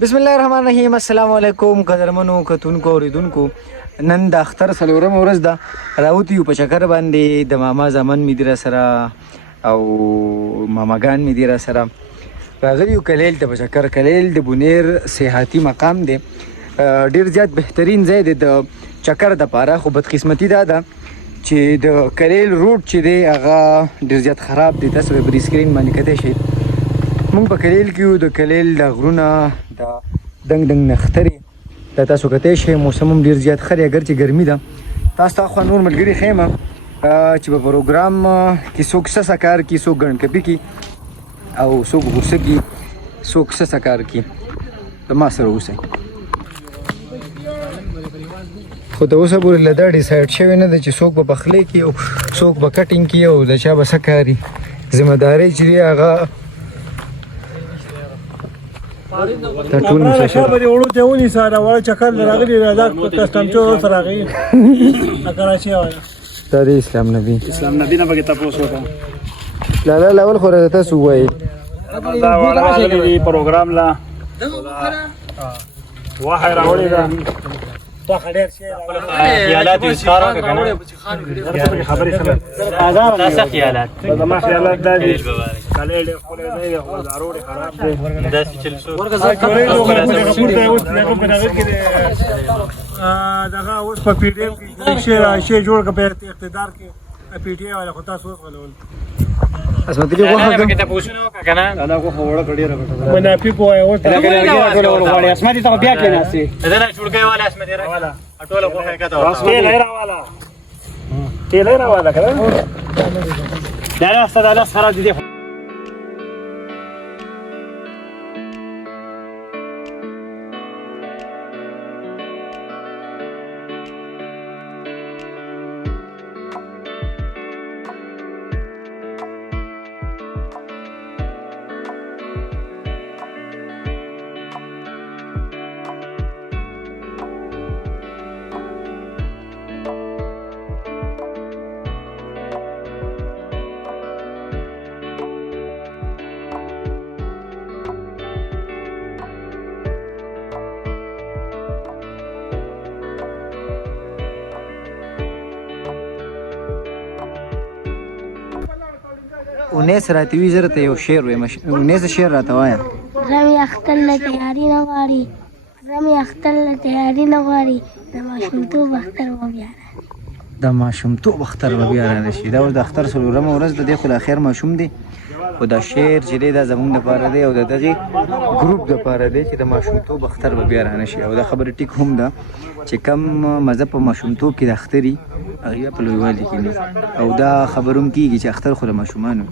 بسم الله الرحمن الرحیم. السلام علیکم قدرمنو کتونکو اوریدونکو. نن د اختر څلورمه ورځ ده. راوتی یو په چکر باندې د ماما زامن مې دي را سره او ماماګان مې دي را سره راغلي یو کلیل ته په چکر. کلیل د بونیر سیاحتي مقام دی، ډېر زیات بهترین ځای دی د چکر دپاره. خو بدقسمتي دا ده چې د کلیل روډ چې دی هغه ډېر زیات خراب دی. تاسو به پر سکرین باندې کتلی شئ. مونږ په کلیل کې یو. د کلیل د غرونه د دنګ دنګ نښترې دا تاسو کتلی شئ. موسم هم ډېر زیات ښه دی، اګر چې ګرمي ده. تاسو ته خوا نور ملګري ښیم چې په پروګرام کې څوک څه کار کوي، څوک ګڼکپي کوي او څوک غوسه کوي، څوک څه کار کوي. د ما سره اوسئ. خو د اوسه پورې له دا ډیسایډ شوی نه ده چې څوک به پخلی کوي او څوک به کټینګ کوي او د چا به څه کاري. ذمهداري چې دی هغه دا ټول مسافر خبرې وړو ته ونیسه. دا وړه چکر راغلي دا کسټم چور سره راغی کراچي والا. دا د اسلام نبی نه پکې تاسو وکړه. لاله لاول خو راته تاسو وایي دا راغلي دی پروګرام لا واه راوړی دا واخ ډېر شي خیالات یې سره کنه خبرې سره تاسو خیالات دا ما خیالات دا دي کله له خپل دی او ضروري خراب دی دا چې چل شو دغه اوس په پی ډی اف کې شی جوړ کړ په اقتدار کې پی ټی آی والا خو تاسو غلول اسمت دې غوښه کې تاسو نو کنه دا غوښه وړه کړی راغله منافق وای او ټول ورغړی اسمت ته بیا کې ناسي دا نه چړګي والا اسمت دې راوالا ټول غوښه کته تیل راوالا تیل راوالا کنه دا ستاسو سره دي. اونیس راته وي زه راته یو شعر وایم. اونیس شعر راته وایه. رمی اختر له تیاري نه غواړي، رمی اختر له تیاري نه غواړي، د ماشومتوب اختر به بیا راشي. د ماشومتوب اختر به بیا رانشي. دا اوس د اختر څلورمه ورځ ده. دی خو لا خیر ماشوم دی، خو دا شعر چې دی دا زموږ دپاره دی او د دغې ګروپ دپاره دی چې د ماشومتوب اختر به بیا رانشي. او دا خبره ټیک هم ده چې کم مزه په ماشومتوب کې د اختر وي هغې په لویوالي کې نه. او دا خبر هم کېږي چې اختر خو د ماشومانو